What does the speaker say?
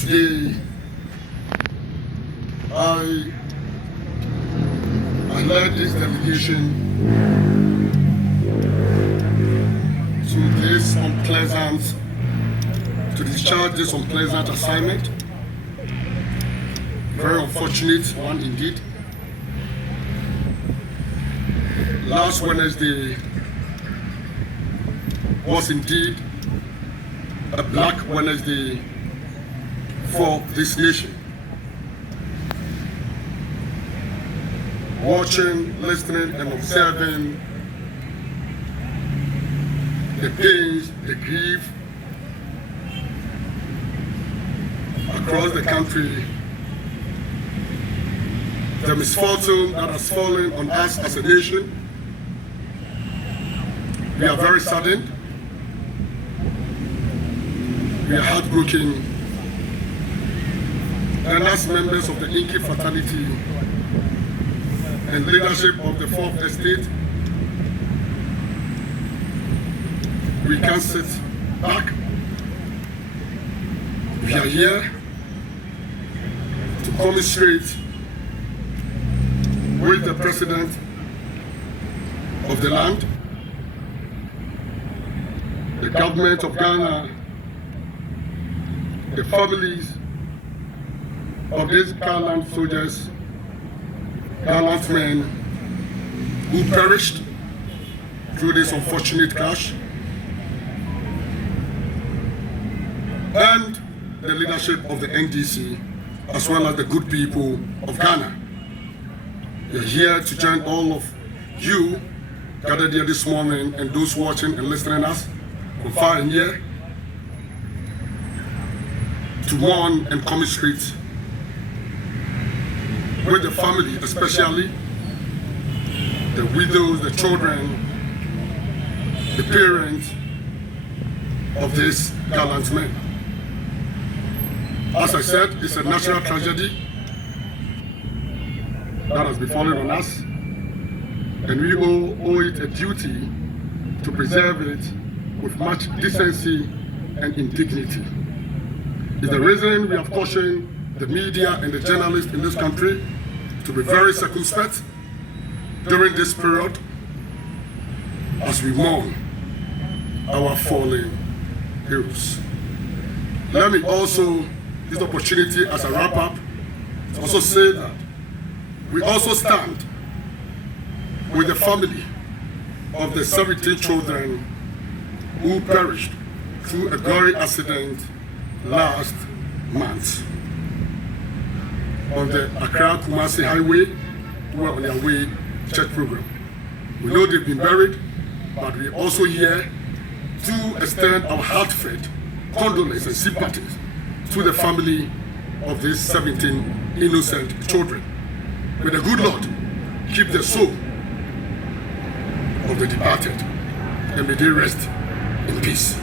Today, I led this delegation to discharge this unpleasant assignment. Very unfortunate one indeed. Last Wednesday was indeed a Black Wednesday for this nation. Watching, listening, and observing the pains, the grief across the country, the misfortune that has fallen on us as a nation. We are very saddened. We are heartbroken. And as members of the Inky fraternity and leadership of the Fourth Estate, we can't sit back. We are here to commiserate with the President of the land, the government of Ghana, the families of these gallant soldiers, gallant men who perished through this unfortunate clash, and the leadership of the NDC, as well as the good people of Ghana. We are here to join all of you gathered here this morning and those watching and listening us from far and near to mourn and commiserate with the family, especially the widows, the children, the parents of these gallant men. As I said, it's a national tragedy that has befallen on us, and we owe it a duty to preserve it with much decency and indignity. It's the reason we have cautioned the media and the journalists in this country to be very circumspect during this period as we mourn our fallen heroes. Let me also use this opportunity as a wrap-up to also say that we also stand with the family of the 17 children who perished through a gory accident last month on the Accra-Kumasi highway, who were on their way to church program. We know they've been buried, but we're also here to extend our heartfelt condolences and sympathies to the family of these 17 innocent children. May the good Lord keep the soul of the departed, and may they rest in peace.